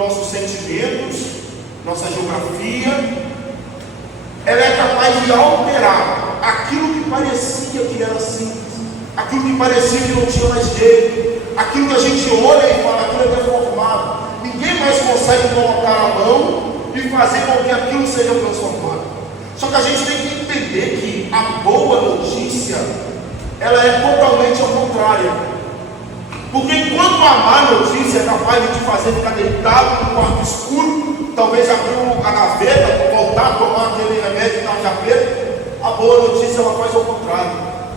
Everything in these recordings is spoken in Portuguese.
nossos sentimentos, nossa geografia. Ela é capaz de alterar aquilo que parecia que era simples, aquilo que parecia que não tinha mais jeito, aquilo que a gente olha e fala, aquilo é deformado. Ninguém mais consegue colocar a mão e fazer com que aquilo seja transformado. Só que a gente tem que entender que a boa notícia, ela é totalmente ao contrário. Porque enquanto a má notícia é capaz de te fazer ficar deitado no quarto escuro, talvez abrir a gaveta, voltar a tomar aquele remédio na chapeta, a boa notícia ela faz ao contrário.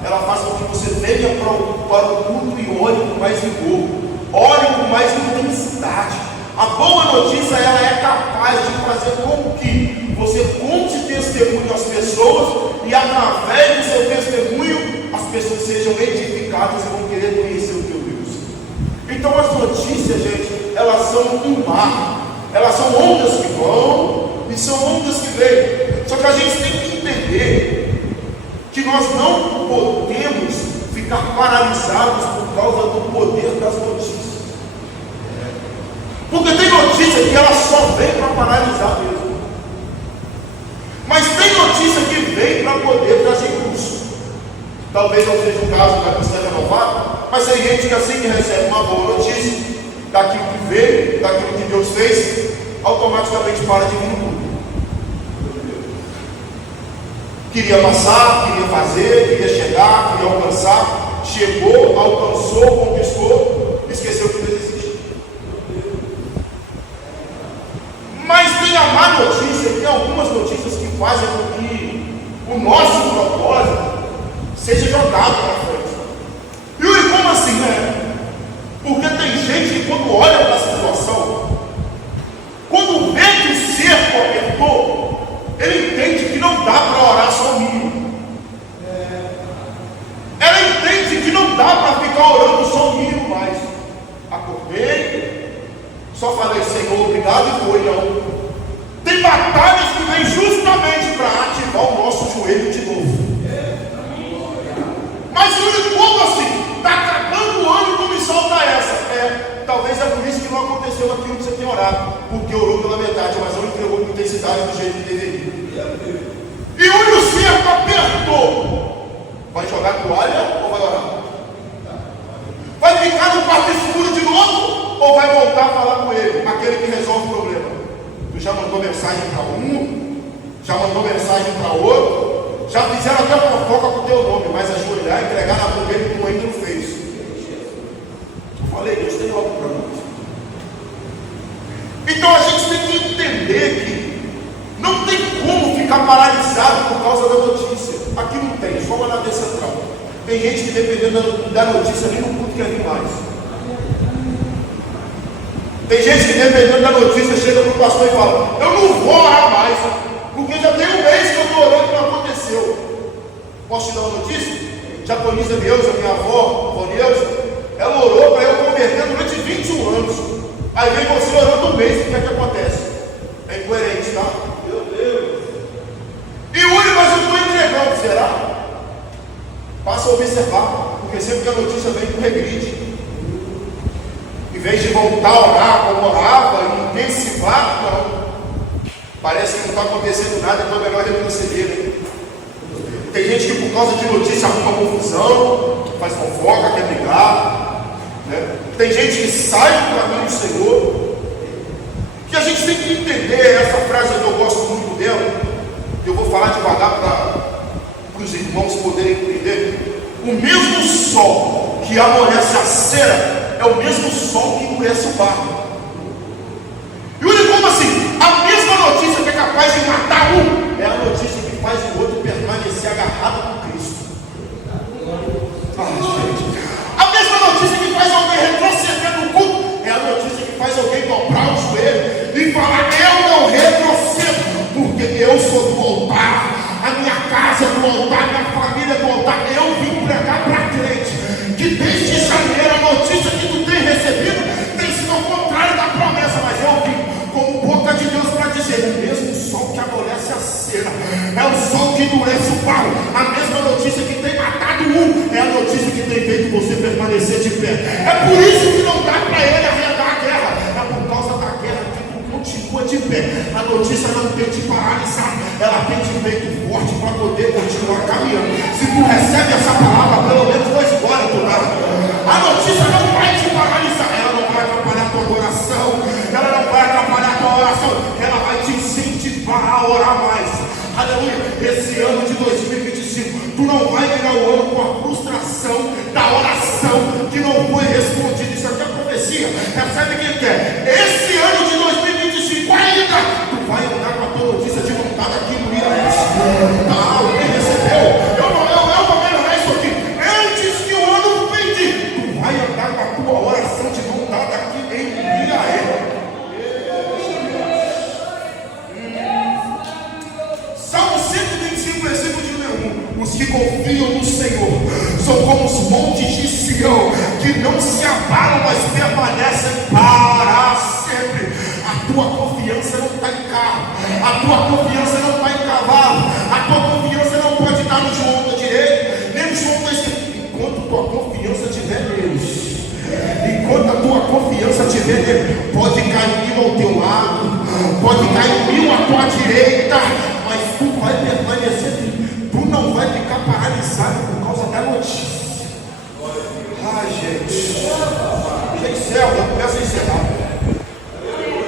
Ela faz com que você venha para o culto e ore com mais vigor, ore com mais intensidade. A boa notícia ela é capaz de fazer com que você conte testemunho às pessoas e através do seu testemunho as pessoas sejam edificadas e vão querer conhecer o teu Deus. Então as notícias, gente, elas são um mar, elas são ondas que vão e são ondas que vêm. Só que a gente tem que entender que nós não podemos ficar paralisados por causa do poder das notícias. Porque tem notícia que ela só vem para paralisar mesmo. Mas tem notícia que vem para poder trazer impulso. Talvez não seja o caso da cristã renovada, mas tem gente que assim que recebe uma boa notícia, daquilo que veio, daquilo que Deus fez, automaticamente para de vir no mundo. Queria passar, queria fazer, queria chegar, queria alcançar, chegou, alcançou, conquistou, esqueceu que Deus existe. Mas tem a má notícia, tem algumas notícias que fazem com que o nosso propósito seja jogado para frente. E como assim, né? Porque tem gente que quando olha para a situação, quando vê que o cerco apertou, ele entende que não dá para orar só o mínimo. Ela entende que não dá para ficar orando só o mínimo mais. Acordei, só falei, Senhor, obrigado e foi, não. Tem batalhas que vêm justamente para ativar o nosso joelho de novo. Mas como assim? Está acabando o ano e tu me solta essa. Talvez é por isso que não aconteceu aquilo que você tem orado. Porque orou pela metade, mas não entregou com intensidade do jeito que deveria. E onde o cerco apertou, vai jogar toalha ou vai orar? Vai ficar no quarto escuro de novo ou vai voltar a falar com ele, aquele que resolve o problema? Tu já mandou mensagem para um, já mandou mensagem para outro, já fizeram até fofoca com o teu nome, mas ajoelhar e entregar na mão dele que tu ainda não fez. Eu falei, Deus tem algo para nós. Então a gente tem que entender que não tem como ficar paralisado por causa da notícia. Aqui não tem, só lá na central. Tem gente que dependendo da notícia nem no culto quer vir mais. Tem gente que dependendo da notícia chega para o pastor e fala, eu não vou orar mais, porque já tem um mês que eu estou orando e não aconteceu. Posso te dar uma notícia? Japonisa Neuza, minha avó, Voneuza, ela orou para eu converter durante 21 anos. Aí vem você orando um mês, o que é que acontece? É incoerente, tá? Meu Deus! E Uri, mas eu estou entregando, será? Passa a observar, porque sempre que a notícia vem, tu regride. Em vez de voltar a orar como orava e intensivar, não. Parece que não está acontecendo nada, então é melhor retroceder, né? Tem gente que por causa de notícia arruma confusão, faz fofoca, quer brigar, né? Tem gente que sai do caminho do Senhor. Que a gente tem que entender, essa frase eu gosto muito dela, que eu vou falar devagar para os irmãos poderem entender. O mesmo sol que amolece a cera é o mesmo sol que endurece o barro. E olha como assim, a mesma notícia que é capaz de matar um, é a notícia que faz o outro permanecer agarrado com Cristo. Gente. A mesma notícia que faz alguém retroceder no culto, é a notícia que faz alguém dobrar o joelho e falar, eu não retrocedo, porque eu sou do altar, a minha casa é do altar, minha família é do altar, eu vim pregar para crente, que desde janeiro a notícia que tu tem recebido tem sido ao contrário da promessa, mas eu vim como boca de Deus para dizer, o mesmo sol que amolece a cera, é o sol que endurece o barro, a mesma notícia que tem matado um, é a notícia que tem feito você permanecer de pé. É por isso que não dá para ele arredar a guerra, é por causa da guerra que tem te paralisado, ela tem te feito forte para poder continuar caminhando. Se tu recebe essa palavra, pelo menos 2 glórias tu dá. A notícia não vai te paralisar, ela não vai atrapalhar a tua oração, ela não vai atrapalhar a tua oração, ela vai te incentivar a orar mais. Aleluia. Esse ano de 2025, tu não vai virar o ano com a frustração da oração que não foi respondida. Isso aqui é profecia. Recebe quem quer. Esse ano de 2025 ainda, tu vai andar com a tua notícia de vontade aqui no Iraís. Tá, alguém recebeu? Eu vou melhorar isso aqui. Antes que o ano finde, tu vai andar com a tua oração de vontade aqui em Iraís. Salmo 125, versículo de número 1. Os que confiam no Senhor são como os montes de Sião, que não se abalam, mas permanecem para sempre. A tua confiança não está em carro, a tua confiança não está em cavalo, a tua confiança não pode estar no João da direita, nem no João da esquerda. Enquanto tua confiança estiver neles, enquanto a tua confiança estiver nele, pode cair 1000 ao teu lado, pode cair 1000 à tua direita, mas tu vai permanecer, tu não vai ficar paralisado por causa da notícia. Ah, gente, já encerro, eu começo a encerrar.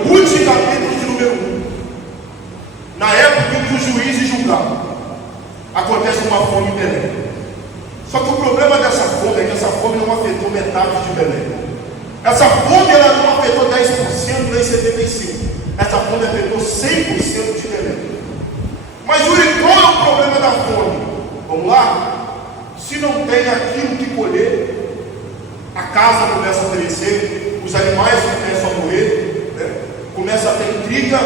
Ruth, capítulo de número 1. Na época em que os juízes julgavam, acontece uma fome em Belém. Só que o problema dessa fome é que essa fome não afetou metade de Belém. Essa fome ela não afetou 10%, nem 75%. Essa fome afetou 100% de Belém. Mas Yuri, qual é o problema da fome? Vamos lá? Se não tem aquilo que colher, a casa começa a perecer, os animais começam a morrer, né? Começa a ter intriga,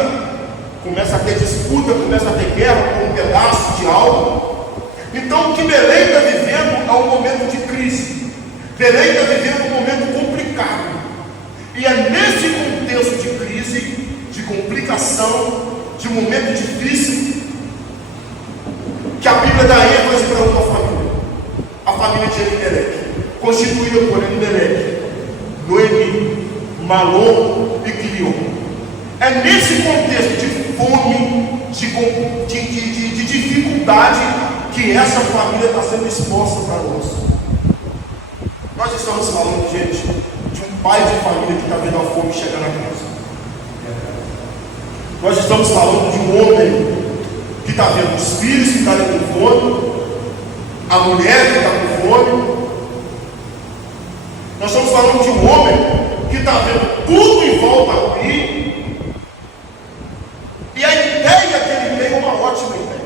começa a ter disputa, começa a ter guerra por um pedaço de algo. Então o que Belém está vivendo é um momento de crise. Belém está vivendo um momento complicado. E é nesse contexto de crise, de complicação, de momento difícil, que a Bíblia dá ênfase para uma família. A família de Elimelec, constituída por Elimelec, Noemi, Malom e Quilion. É nesse contexto de fome, de dificuldade, que essa família está sendo exposta para nós. Nós estamos falando, gente, de um pai de família que está vendo a fome chegar na casa. Nós estamos falando de um homem que está vendo os filhos que estão com fome, a mulher que está com fome. Nós estamos falando de um homem que está vendo tudo em volta aqui, e a ideia que ele tem é uma ótima ideia.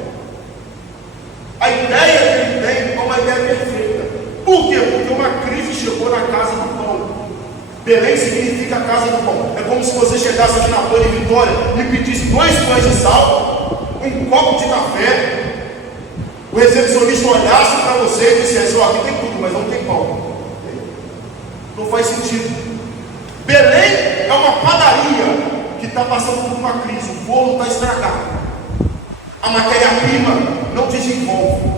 A ideia que ele tem é uma ideia perfeita. Por quê? Porque uma crise chegou na casa do pão. Belém significa a casa do pão. É como se você chegasse aqui na Plana Vitória e pedisse 2 pães de sal, um copo de café, o recepcionista olhasse para você e dissesse: ó, aqui tem tudo, mas não tem pão. Não faz sentido. Belém é uma padaria que está passando por uma crise. O bolo está estragado, a matéria-prima não desenvolve.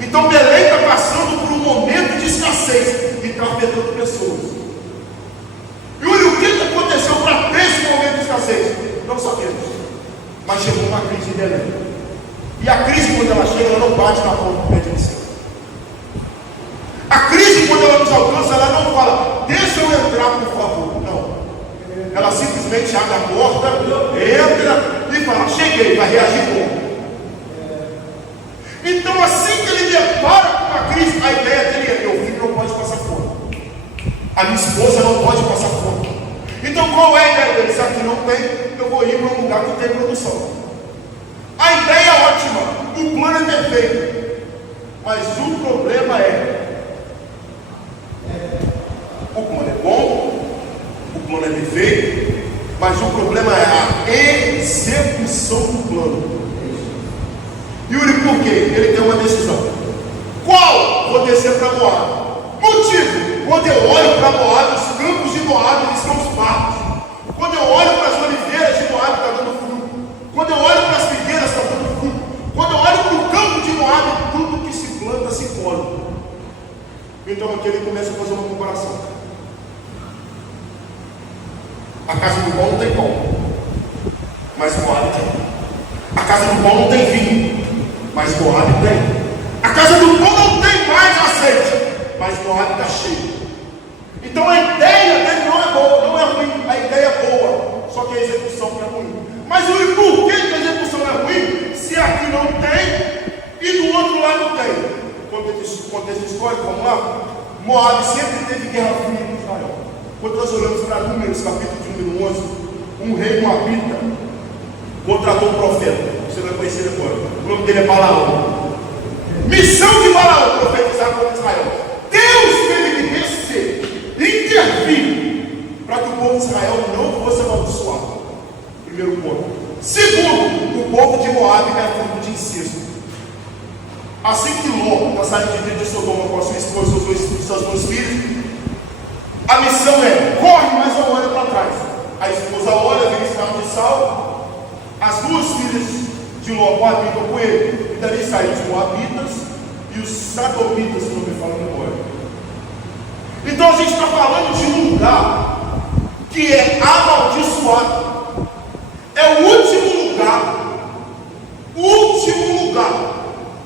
Então Belém está passando por um momento de escassez e está afetando pessoas. Yuri, o que aconteceu para ter esse momento de escassez? Não sabemos. Mas chegou uma crise em Belém. E a crise, quando ela chega, ela não bate na porta do pé de você. A crise, quando ela nos alcança, ela não fala: deixa eu entrar, por favor. Não. Ela simplesmente abre a porta, entra e fala: cheguei, vai reagir como? Então, assim que ele depara com uma crise, a ideia dele é: meu filho não pode passar fome, a minha esposa não pode passar fome. Então, qual é a ideia dele? Se aqui não tem, eu vou ir para um lugar que tem produção. A ideia é ótima, o plano é perfeito, mas o problema é: o plano é bom, o plano é perfeito, mas o problema é a execução do plano. Yuri, por quê? Ele tem uma decisão. Qual? Vou descer para Moab. Motivo: quando eu olho para Moab, os campos de Moab eles estão fartos. Quando eu olho para as oliveiras de Moab, está dando fruto. Quando eu olho para as figueiras, está dando fruto. Quando eu olho para o campo de Moab, tudo que se planta se colhe. Então aqui ele começa a fazer uma comparação. A casa do pão não tem pão. mas Moabe tem. A casa do pão não tem vinho, mas Moabe tem. A casa do pão não tem mais azeite, mas Moabe está cheio. Então a ideia dele não é boa, não é ruim, a ideia é boa, só que a execução não é ruim. Mas o porquê que a execução é ruim, se aqui não tem e do outro lado tem? Contexto histórico, vamos lá. Moabe sempre teve guerra fria com Israel. Quando nós olhamos para Números, capítulo de número 11, um rei moabita contratou um profeta, você vai conhecer agora, o nome dele é Balaão. Missão de Balaão, profetizar contra Israel. Deus teve que descer, intervir, para que o povo de Israel não fosse amaldiçoado. Primeiro ponto. Segundo, o povo de Moabe é fruto de incesto. Assim que Ló está saindo de Sodoma com a sua esposa e seus dois filhos, a missão é: corre, mas não olha para trás. A esposa olha, vê estado de sal. As duas filhas de Ló habitam com ele. E dali saíram os moabitas e os sadomitas, se não me falo a memória. Então a gente está falando de um lugar que é amaldiçoado. É o último lugar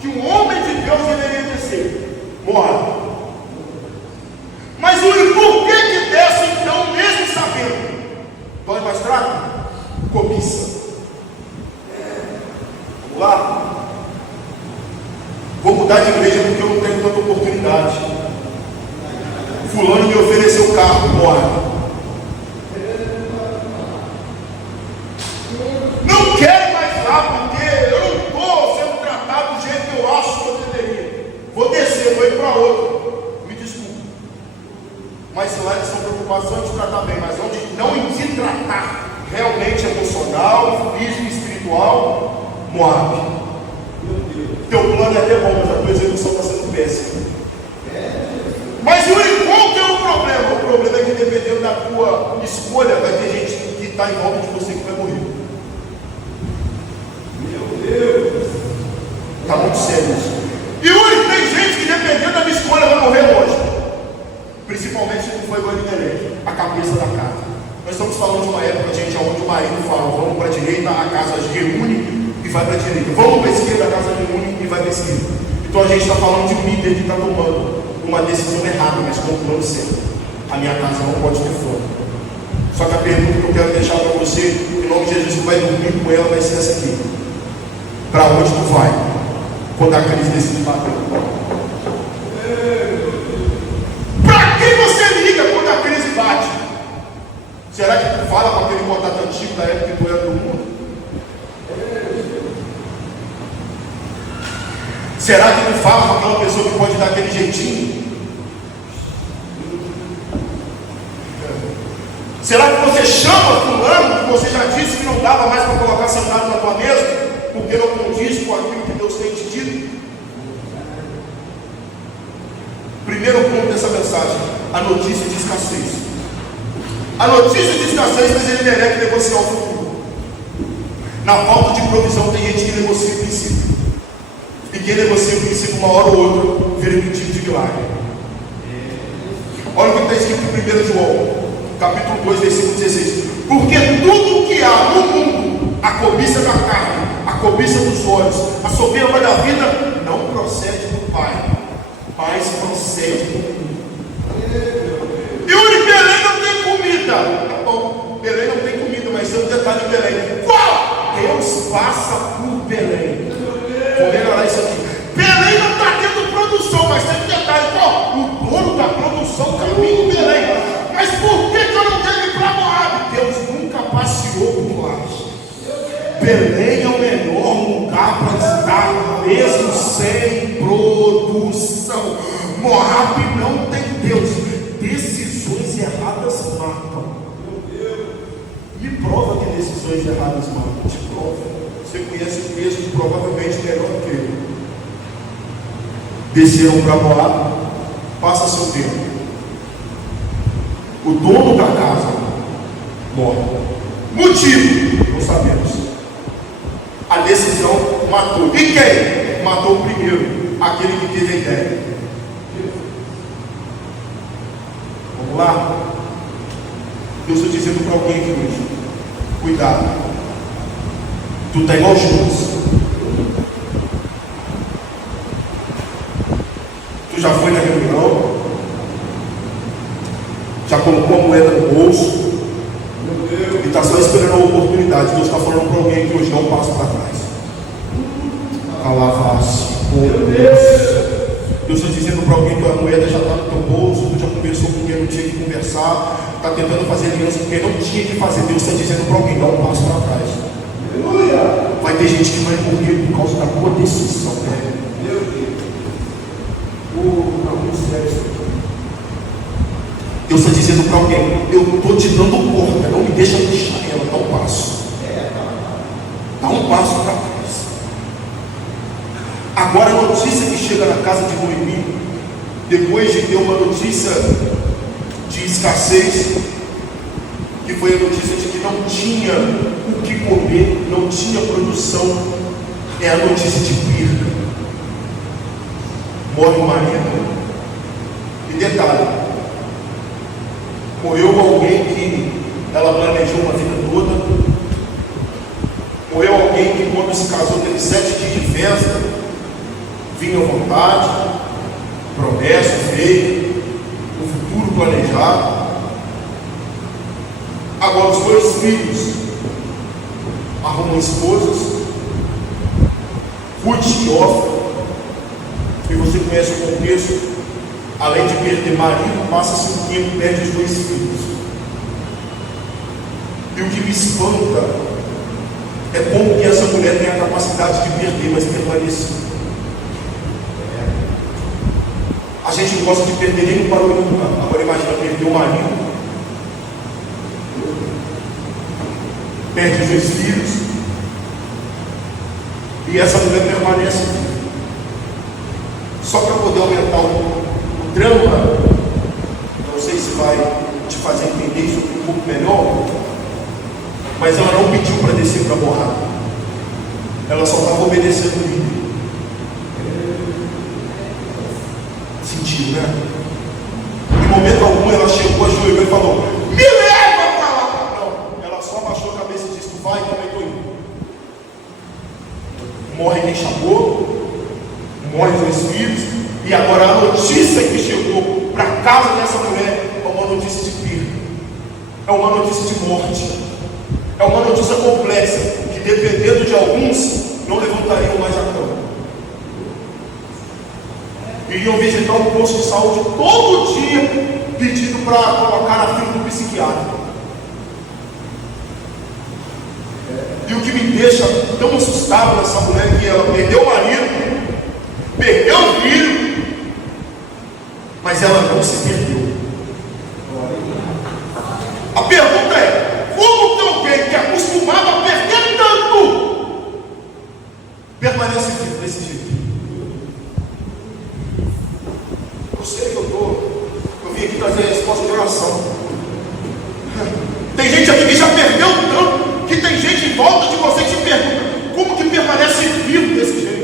que um homem de Deus deveria descer. Moabe. Mas o porquê que desce então, mesmo sabendo? Dói mais fraco? Cobiça. Vamos lá? Vou mudar de igreja porque eu não tenho tanta oportunidade. Fulano me ofereceu carro, Moabe. Não quero mais lá porque eu não estou sendo tratado do jeito que eu acho que eu deveria. Vou descer, vou ir para outro. Me desculpe. Mas lá eles são preocupados em te tratar bem, mas onde não em te tratar realmente emocional, físico e espiritual, Moabe. Teu plano é até bom, mas a tua execução está sendo péssima. Mas qual que é o problema? O problema é que dependendo da tua escolha, vai ter gente que está em volta de você que vai morrer. Está muito sério isso. E tem gente que dependendo da minha escolha vai morrer hoje. Principalmente se não foi igual a a cabeça da casa. Nós estamos falando de uma época, gente, onde o marido fala: vamos para a direita, a casa reúne e vai para a direita. Vamos para a esquerda, a casa reúne e vai para a esquerda. Então a gente está falando de um líder que está tomando uma decisão errada, mas com o plano certo. A minha casa não pode ter fome. Só que a pergunta que eu quero deixar para você, em nome de Jesus, que vai dormir com ela, vai ser essa aqui: para onde tu vai quando a crise decide bater? Para quem você liga quando a crise bate? Será que tu fala com aquele contato antigo da época que tu era do mundo? Será que tu fala com aquela pessoa que pode dar aquele jeitinho? Será que você chama fulano que você já disse que não dava mais para colocar sentado na tua mesa, porque não condiz com aquilo que Deus tem te dito? Primeiro ponto dessa mensagem: a notícia de escassez. A notícia de escassez fez ele merece negociar o futuro. Na falta de provisão, tem gente que negocia o princípio. E quem negocia o princípio, uma hora ou outra, vira motivo de milagre. Olha o que está escrito em 1 João, capítulo 2, versículo 16. Porque tudo que há no mundo, a cobiça da carne, a cobiça dos olhos, a soberba da vida, não procede do Pai, mas procede do mundo. E o Belém não tem comida. Tá bom, Belém não tem comida, mas tem um detalhe em Belém. Qual? Deus passa por Belém. Vou melhorar isso aqui. Belém não está tendo produção, mas tem um detalhe. O dono da produção caminha em Belém. Mas por que eu não tenho que ir para Moabe? Deus nunca passeou por lá. Belém é o melhor lugar para estar, mesmo sem produção. Moabe não tem Deus. Decisões erradas matam. Me prova que decisões erradas matam. Te prova. Você conhece o texto provavelmente melhor do que eu. Desceram para Moabe, passa seu tempo. O dono da casa morre. Motivo? Não sabemos. A decisão matou. E quem? Matou o primeiro, aquele que teve a ideia. Vamos lá? Eu estou dizendo para alguém aqui hoje: cuidado. Tu está igual Judas. Tu já foi na reunião, já colocou a moeda no bolso e está só esperando a oportunidade. Deus está falando para alguém que hoje dá um passo para trás. Calavaço. Deus está dizendo para alguém que a moeda já está no teu bolso, tu já conversou com quem não tinha que conversar, está tentando fazer aliança com quem não tinha que fazer. Deus está dizendo para alguém, dá um passo para trás. Vai ter gente que vai morrer por causa da tua decisão. Deus está dizendo para alguém, eu estou te dando corda, não me deixa deixar ela, dá um passo. Dá um passo para trás. Agora a notícia que chega na casa de Noemi, depois de ter uma notícia de escassez, que foi a notícia de que não tinha o que comer, não tinha produção, é a notícia de perda. Morre o marido, e detalhe, morreu alguém que ela planejou uma vida toda, morreu alguém que quando se casou teve 7 dias de festa, vinha à vontade, promessa feita, o futuro planejado. Agora os 2 filhos arrumam esposas, Ruth e Orfa, e você conhece o contexto. Além de perder marido, passa-se um tempo, perde os 2 filhos. E o que me espanta é como que essa mulher tem a capacidade de perder, mas permanecer. A gente não gosta de perder nem no parou nunca. Agora imagina perder o marido, perde os 2 filhos, e essa mulher permanece. Só para poder aumentar o drama, não sei se vai te fazer entender isso um pouco melhor, mas ela não pediu para descer para a borrada, ela só estava obedecendo o líder. Sentiu, né? Em momento algum ela chegou, ajoelhou e falou: me leva para lá! Não, ela só abaixou a cabeça e disse: tu vai, também estou indo. Morre quem chamou, morre os 2 filhos, e agora a notícia que chegou para a casa dessa mulher é uma notícia de perda, é uma notícia de morte, é uma notícia complexa, que dependendo de alguns, não levantariam mais a cama. Iriam visitar um posto de saúde todo dia, pedindo para colocar a filha do psiquiatra. E o que me deixa tão assustado nessa mulher é que ela perdeu o marido, perdeu o filho, mas ela não se perdeu. A pergunta é: como que alguém que é acostumado a perder tanto permanece vivo desse jeito? Eu sei que eu vim aqui trazer a resposta de oração. Tem gente aqui que já perdeu tanto, que tem gente em volta de você que te pergunta: como que permanece vivo desse jeito?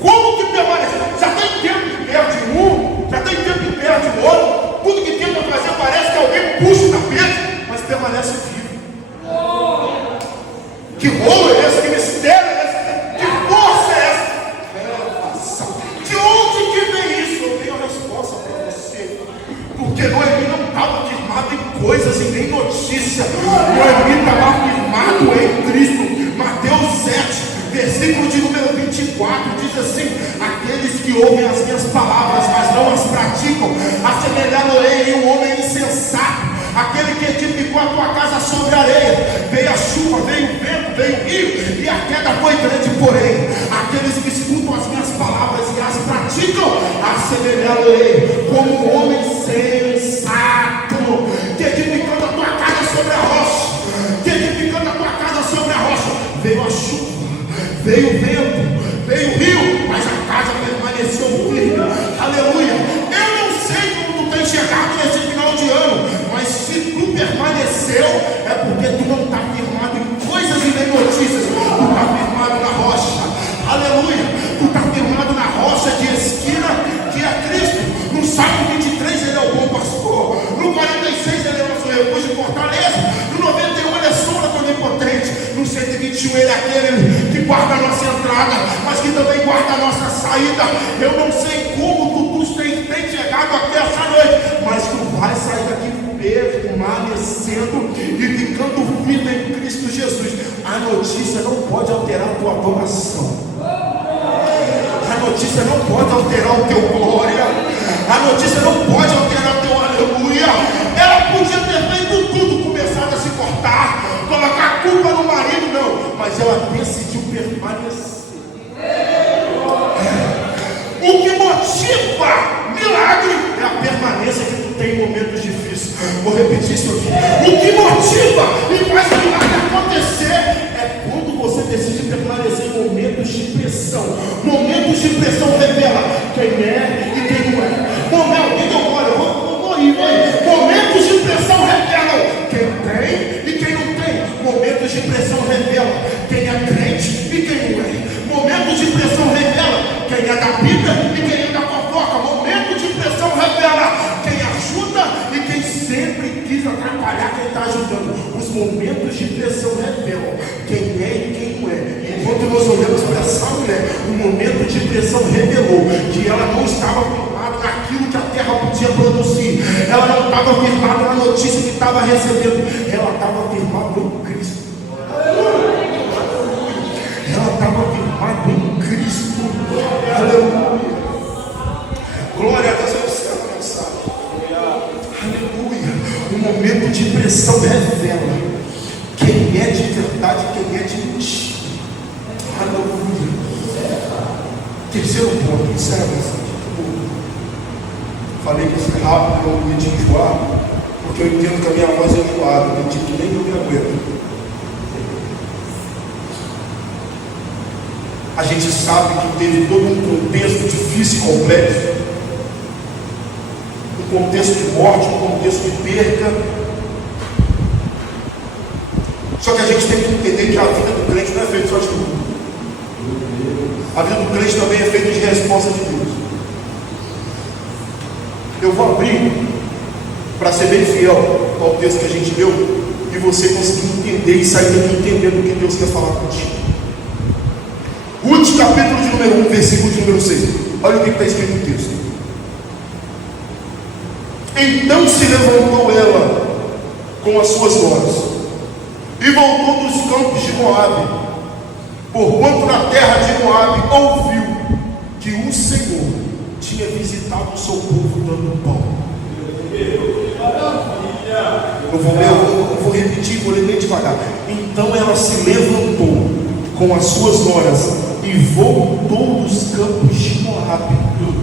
Como que permanece? Já tem tempo que perde um, já tem tempo que perde o outro. Tudo que tenta fazer parece que alguém puxa o tapete, mas permanece vivo. Que rolo é esse? Que mistério é esse? Que força é essa? De onde que vem isso? Eu tenho a resposta para você. Porque Noemi não estava firmado em coisas e nem notícia. Noemi estava firmado em Cristo. Mateus 7, versículo de número 24, diz assim: aqueles que ouvem as minhas palavras, mas não as praticam, assemelhá-lo-ei um homem insensato, aquele que edificou a tua casa sobre a areia. Veio a chuva, veio o vento, veio o rio, e a queda foi grande. Porém, aqueles que escutam as minhas palavras e as praticam, assemelhá-lo-ei como um homem sensato, que edificando a tua casa sobre a rocha, que edificando a tua casa sobre a rocha. Veio a chuva, veio o vento, veio o rio, mas a casa permaneceu firme. Aleluia. Eu não sei como tu tem chegado nesse final de ano, mas se tu permaneceu, é porque tu não está firmado em coisas e nem notícias. Tu está firmado na rocha. Aleluia. Tu está firmado na rocha de esquina, que é Cristo. No Salmo 23 ele é o bom pastor, no 46 ele é o nosso refúgio e fortaleza, no 91 ele é sombra do onipotente, entrada, mas que também guarda a nossa saída. Eu não sei como tu tem chegado aqui essa noite, mas tu vai sair daqui permanecendo e ficando firme em Cristo Jesus. A notícia não pode alterar a tua adoração. A notícia não pode alterar o teu glória. A notícia não pode alterar o teu aleluia. Ela podia ter feito tudo, começado a se cortar, colocar a culpa no marido, não, mas ela decidiu permanecer. O que motiva milagre é a permanência que tu tem em momentos difíceis. Vou repetir isso aqui. O que motiva e faz o milagre acontecer é quando você decide permanecer em momentos de pressão. Momentos de pressão revela quem é e quem não é. Momentos de pressão revelam quem tem e quem não tem. Momentos de pressão revelam quem é crente e quem não é. Momentos de pressão revela quem é da Bíblia e quem é da fofoca. Momentos de pressão revela quem ajuda e quem sempre quis atrapalhar quem está ajudando. Os momentos de pressão revelam quem é e quem não é. Enquanto nós olhamos para essa mulher, o momento de pressão revelou que ela não estava firmada naquilo que a terra podia produzir. Ela não estava firmada na notícia que estava recebendo. Ela estava firmada em Cristo. Ela estava firmada em Cristo. Aleluia. Glória a Deus. Eu sei a mensagem. Aleluia. O momento de pressão revela quem é de verdade e quem é de mentira. Aleluia. Terceiro ponto. Sério. Falei que isso é rápido, eu não ia enjoar, porque eu entendo que a minha voz é enjoada, eu digo que nem eu me aguento. A gente sabe que teve todo um contexto difícil e complexo, um contexto de morte, um contexto de perda. Só que a gente tem que entender que a vida do crente não é feita só de tudo. A vida do crente também é feita de resposta de Deus. Eu vou abrir para ser bem fiel ao texto que a gente leu e você conseguir entender e sair daqui entendendo o que Deus quer falar contigo. Ruth, capítulo de número 1, versículo de número 6. Olha o que está escrito no texto. Então se levantou ela com as suas noras e voltou dos campos de Moabe, porquanto na terra de Moabe ouviu que o Senhor tinha visitado o seu povo dando pão. Eu vou repetir, vou ler bem devagar. Então ela se levantou com as suas noras e voltou dos campos de Moabe,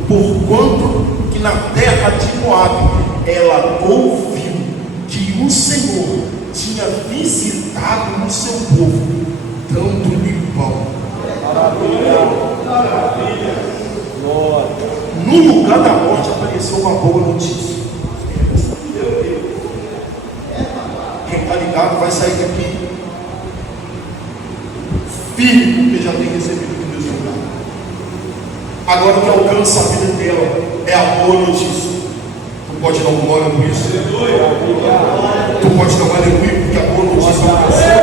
porquanto que na terra de Moabe ela ouviu que o Senhor tinha visitado o seu povo dando-lhe pão. No lugar da morte apareceu uma boa notícia. Quem está ligado vai sair daqui firme, porque já tem recebido o que Deus tem dado. Agora o que alcança a vida dela é a boa notícia. Tu pode dar um glória por isso? Tu pode dar um aleluia porque a boa notícia alcançou.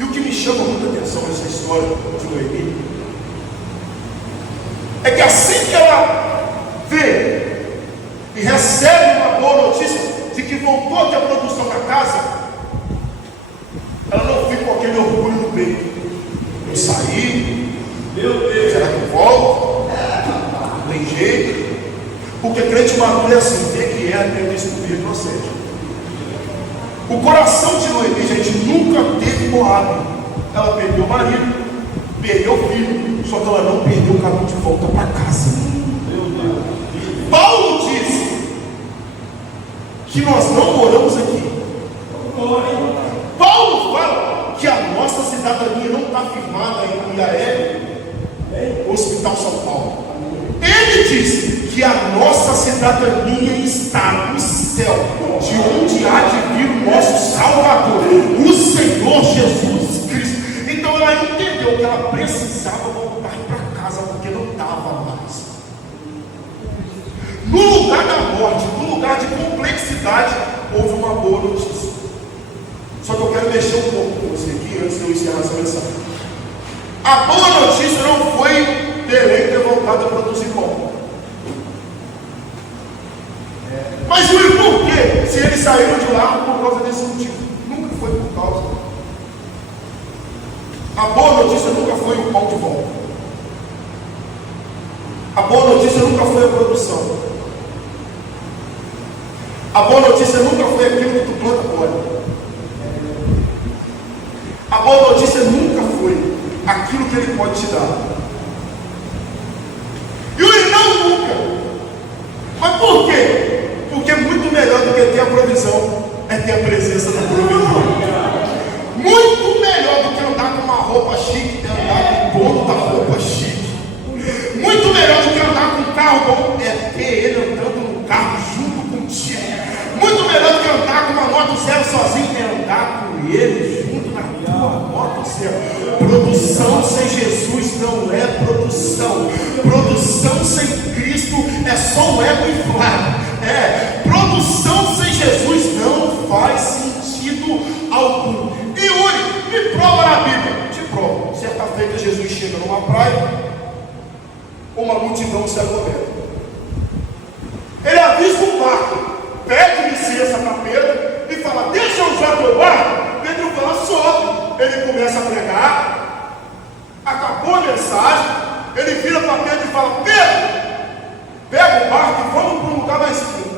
E o que me chama muita atenção nessa história de Noemi é que assim que ela vê e recebe uma boa notícia de que voltou a ter a produção na casa, ela não fica com aquele orgulho no peito. Eu saí, meu Deus, será que eu volto? Não tem jeito. Porque crente maduro é assim, vê que é até descobrir e procede. O coração de Noemi, gente, nunca teve Moabe. Ela perdeu o marido, perdeu o filho, só que ela não perdeu o caminho de volta para casa. Meu Deus. Paulo disse que nós não moramos aqui. Paulo fala que a nossa cidadania não está firmada em Iaé, Hospital São Paulo. Ele disse que a nossa cidadania está no céu, de onde há de vir o nosso Salvador, o Senhor Jesus Cristo. Então ela entendeu que ela precisava voltar para casa, porque não estava mais. No lugar da morte, no lugar de complexidade, houve uma boa notícia. Só que eu quero mexer um pouco com você aqui, antes de eu encerrar essa mensagem. A boa notícia não foi Belém ter voltado a produzir pão. Mas o por quê? Se eles saíram de lá por causa desse motivo. Nunca foi por causa. A boa notícia nunca foi o pão de volta. A boa notícia nunca foi a produção. A boa notícia nunca foi aquilo que tu planta agora. A boa notícia nunca foi aquilo que Ele pode te dar. E o não nunca. Mas por quê? Porque é muito melhor do que ter a provisão é ter a presença da provisão. Muito melhor do que andar com uma roupa chique, ter andar com o dono da roupa chique. Muito melhor do que andar com um carro bom é ter ele andando no carro junto contigo. Muito melhor do que andar com uma moto zero sozinho é andar com ele junto na tua moto zero. Produção sem Jesus não é produção. Produção sem Cristo é só um ego inflado. Produção sem Jesus não faz sentido algum. E Yuri, me prova na Bíblia. Te provo. Certa feita Jesus chega numa praia, uma multidão se aglomera. Ele avisa o barco, pede licença para Pedro e fala: deixa eu usar teu barco. Pedro fala: sobe. Ele começa a pregar, acabou a mensagem, ele vira para Pedro e fala: Pedro, pega o barco e vamos para um lugar mais fundo.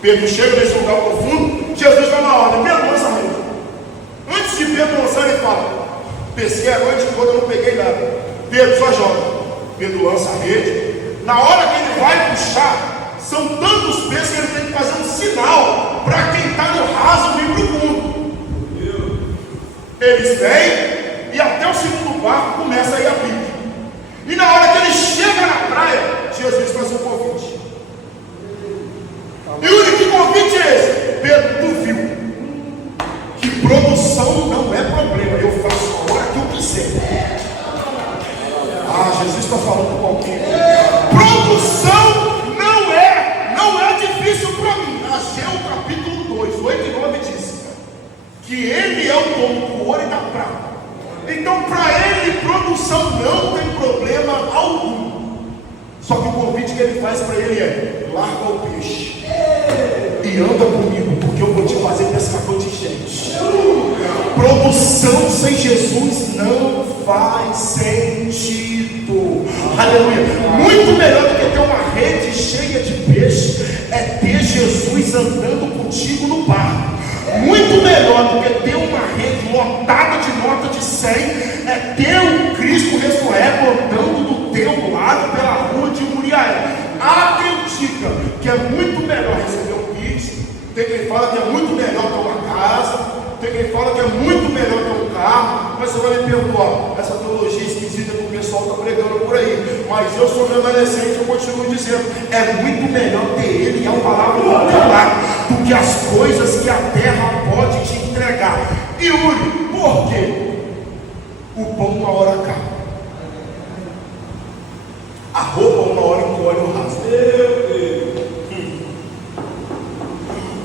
Pedro chega nesse lugar profundo, Jesus dá uma ordem: Pedro, lança a rede. Antes de Pedro lançar, ele fala: pesquei a noite toda, eu não peguei nada. Pedro só joga. Pedro lança a rede. Na hora que ele vai puxar, são tantos peixes que ele tem que fazer um sinal para quem está no raso vir para o fundo. Eles vêm e até o segundo barco começa a ir a pique. E na hora que ele chega na praia, Jesus faz um convite. E o único convite é esse: Pedro, tu viu que produção não é problema, eu faço a hora que eu quiser. Jesus está falando com alguém. Produção não é difícil para mim. Ageu capítulo 2, 8 e 9 diz que Ele é o dono do ouro e da prata. Então, para Ele, produção não tem problema algum. Só que o convite que Ele faz para Ele é: larga o peixe e anda comigo, porque eu vou te fazer pescador de gente. Produção sem Jesus não faz sentido. Aleluia. Muito melhor do que ter uma rede cheia de peixe é ter Jesus andando contigo no barco. Muito melhor do que ter uma rede lotada de nota de 100 é ter o Cristo ressurreto andando do teu lado pela rua de Muriaé. Há quem diga que é muito melhor receber um kit, tem quem fala que é muito melhor ter uma casa, tem quem fala que é muito melhor ter um carro. Mas você vai me perguntar: essa teologia esquisita que o pessoal está pregando por aí. Mas eu sou remanescente, eu continuo dizendo: é muito melhor ter Ele e a palavra do teu lado do que as coisas que a terra pode te entregar. E Yuri, por quê? O pão uma hora acaba, a roupa uma hora encolhe o rasgo.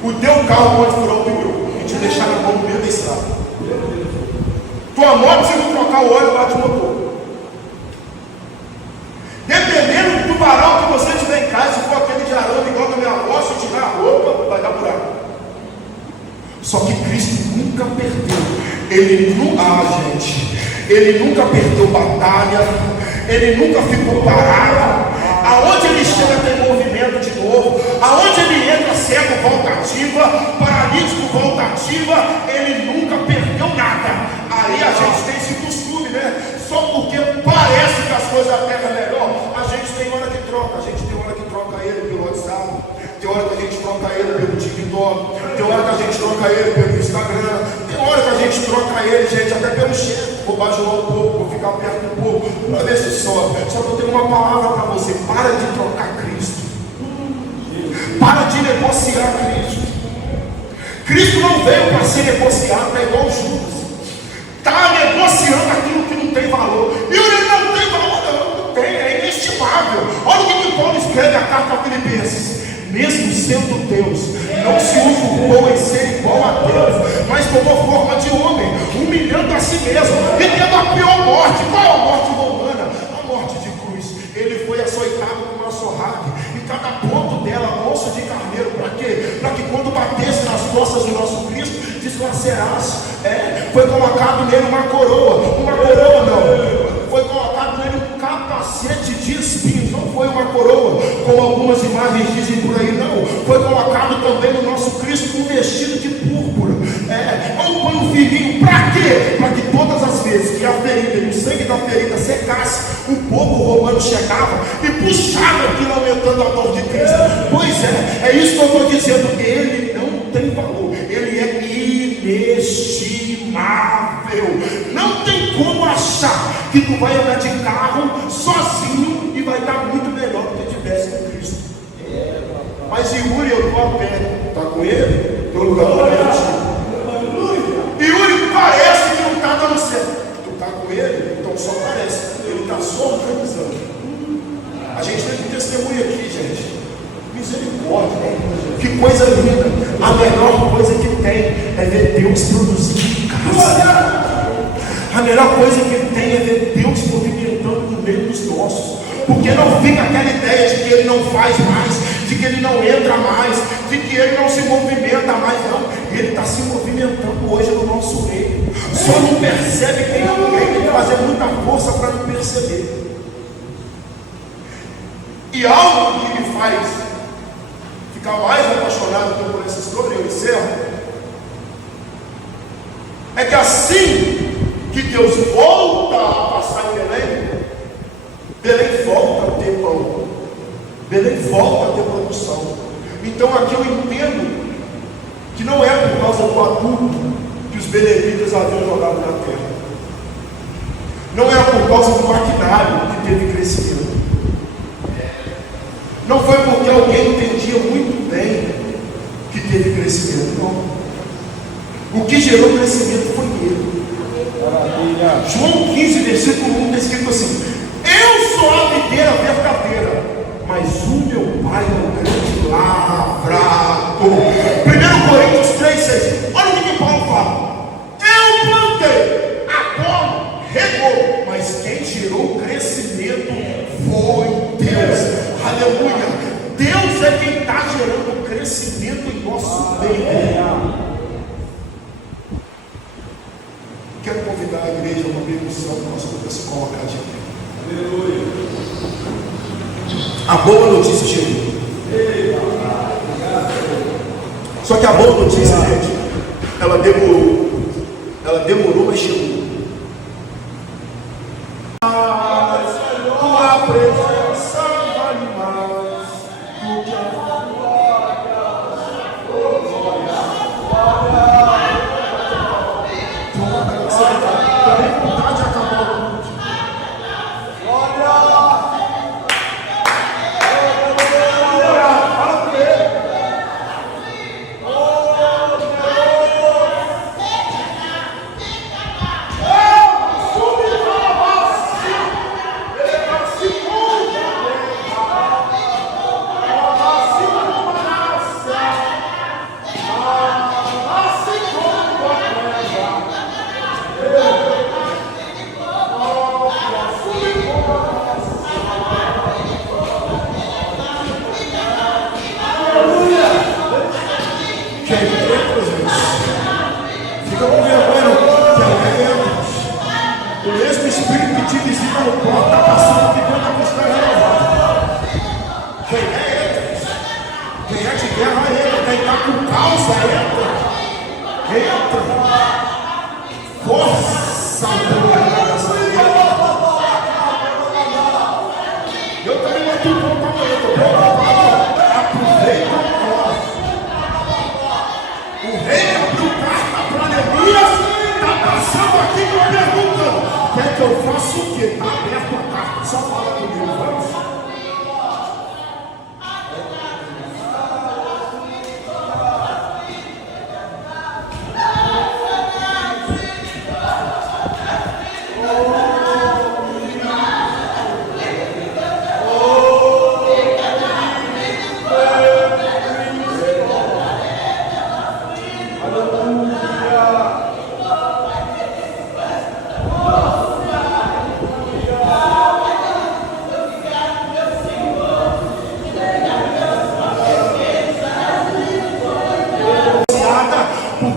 O teu carro pode furar o pneu e te deixar na mão no meio da estrada. Tua moto, se não trocar o óleo, bate o motor. Dependendo do varal que você tiver em casa, se for aquele de arame igual da minha avó, se tirar a roupa, vai dar buraco. Só que Cristo nunca perdeu. Ele nunca perdeu batalha. Ele nunca ficou parado. Aonde ele chega tem movimento de novo. Aonde ele entra, cego volta ativa, paralítico volta ativa. Ele nunca perdeu nada. Aí a gente tem esse costume, né? Só porque parece que as coisas da terra é melhor, a gente tem hora que troca. A gente tem hora que troca ele pelo WhatsApp, tem hora que a gente troca ele pelo TikTok, tem hora que a gente troca ele pelo Instagram, tem hora que a gente troca ele, gente, até pelo chefe. Vou bajular um pouco, vou ficar perto um pouco, para ver se sobe. Só que eu tenho uma palavra para você: para de trocar Cristo, para de negociar Cristo. Cristo não veio para ser negociado, é igual Judas. Está negociando aquilo que não tem valor. E ele não tem valor, não tem, é inestimável. Olha o que Paulo escreve a carta a Filipenses: mesmo sendo Deus, não se usurpou em ser igual a Deus, mas tomou forma de homem, humilhando a si mesmo, e tendo a pior morte. Qual é a morte romana? A morte de cruz. Ele foi açoitado com uma sorraque, e cada ponto dela, osso de carneiro. Para quê? Para que quando batesse nas costas do nosso Cristo, deslacerasse. Foi colocado nele uma coroa não, foi colocado nele um capacete de espinhos. Não foi uma coroa, como algumas imagens dizem por aí, não. Foi colocado também no nosso Cristo um vestido de púrpura, um pano fininho. Para quê? Para que todas as vezes que a ferida e o sangue da ferida secasse, o povo romano chegava e puxava aquilo, aumentando a dor de Cristo. Pois é isso que eu estou dizendo. Ele não tem valor, ele é inestimável. Não tem como achar que tu vai andar de carro sozinho e vai estar muito melhor do que tivesse com Cristo. Mas Yuri, eu estou a pé. Está com ele? Teu lugar e Yuri parece que não está dando certo. Tu está com ele? Então só parece. Ele está só organizando. A gente tem um testemunho aqui, gente. Misericórdia, que coisa linda. A melhor coisa que tem é ver Deus produzindo em casa. A melhor coisa que tem é ver Deus movimentando no meio dos nossos. Porque não fica aquela ideia de que Ele não faz mais, de que Ele não entra mais, de que Ele não se movimenta mais. Não, Ele está se movimentando hoje no nosso meio. Só não percebe quem não tem que fazer muita força para não perceber. E algo que me faz ficar mais apaixonado por essa história, eu encerro, é que assim que Deus volta a passar em Belém, Belém volta a ter pão, Belém volta a ter produção. Então aqui eu entendo que não é por causa do adubo que os belemitas haviam jogado na terra, não é por causa do maquinário que teve crescimento, não foi porque alguém entendia muito bem que teve crescimento, não. O que gerou crescimento foi Ele. João 15, versículo 1 está escrito assim: eu sou a videira verdadeira, mas o meu pai é o grande lavrador. 1 Coríntios 3,6. Olha o que Paulo fala: eu plantei, Apolo regou, mas quem gerou o crescimento foi Deus. Aleluia! Deus é quem está gerando o crescimento em nosso meio. Quero convidar a igreja a uma permissão para nós podermos se colocar de pé. Aleluia! A boa notícia chegou. Só que a boa notícia, gente, ela demorou, mas chegou. Tua presença vale mais do que a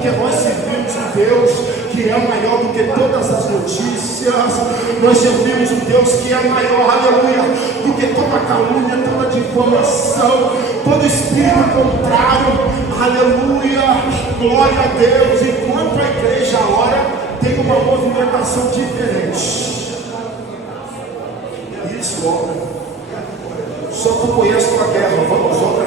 porque nós servimos um Deus que é maior do que todas as notícias, nós servimos um Deus que é maior, aleluia, do que toda calúnia, toda difamação, todo espírito contrário, aleluia, glória a Deus. Enquanto a igreja ora, tem uma movimentação diferente. Isso, obra. Só tu conheces tua guerra, vamos orar.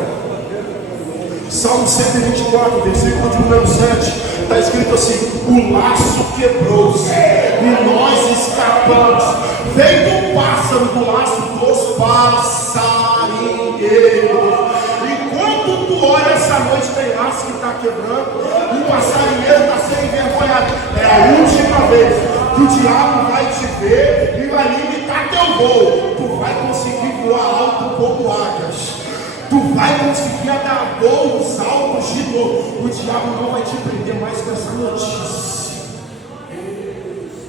Salmo 124, versículo de número 7, está escrito assim: o laço quebrou-se e nós escapamos, feito um pássaro do laço dos passarinheiros. Enquanto tu olha essa noite, tem laço que está quebrando, o passarinheiro está sendo envergonhado. É a última vez que o diabo vai te ver e vai limitar teu voo. Tu vai conseguir voar alto como águias. Tu vai conseguir dar voos altos de novo. O diabo não vai te prender mais com essa notícia.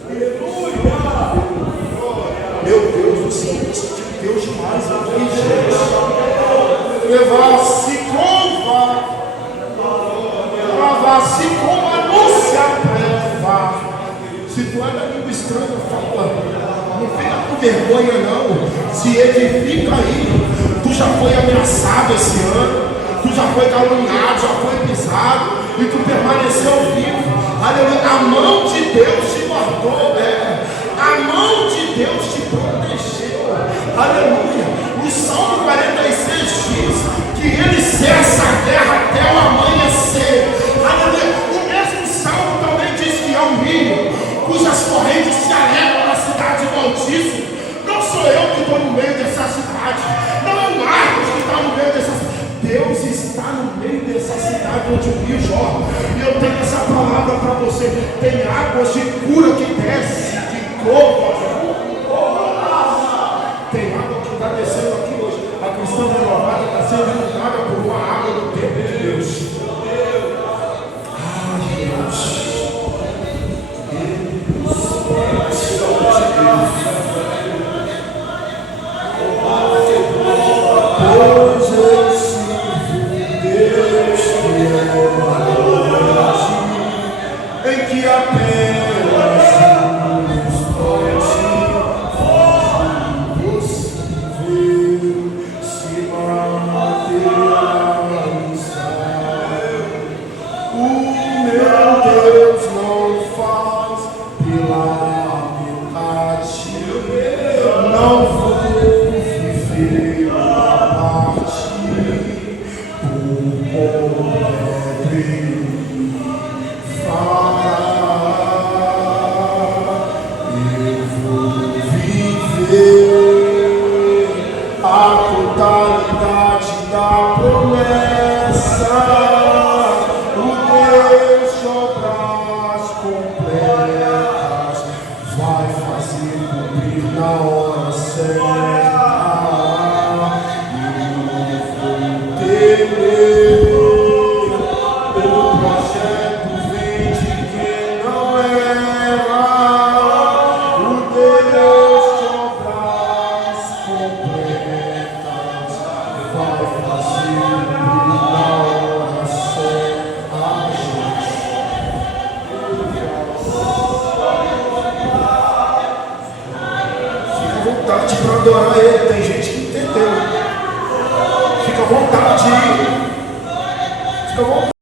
Aleluia! Meu Deus do céu, isso é de Deus demais aqui, gente. Levar-se como anúncia para levar. Se tu é da língua estranha, fala. Não fica com vergonha, não. Se edifica aí. Tu já foi ameaçado esse ano, tu já foi caluniado, já foi pisado, e tu permaneceu vivo. Aleluia. A mão de Deus te guardou, a mão de Deus te protegeu. Aleluia. O Salmo 46 diz que ele cessa a guerra até o amanhecer. Aleluia. O mesmo Salmo também diz que é um rio cujas correntes se alegram na cidade do Altíssimo. Não sou eu que estou no meio dessa cidade, não é o Marcos que está no meio dessa cidade. Deus está no meio dessa cidade onde o rio jorra. E eu tenho essa palavra para você: tem águas de cura que desce, de cova. Tem água que está descendo aqui hoje. A cristã renovada está sendo inundada por uma água do tempo de Deus. Ai, Deus. Para adorar Ele, tem gente que entendeu. Fica à vontade. Fica à vontade.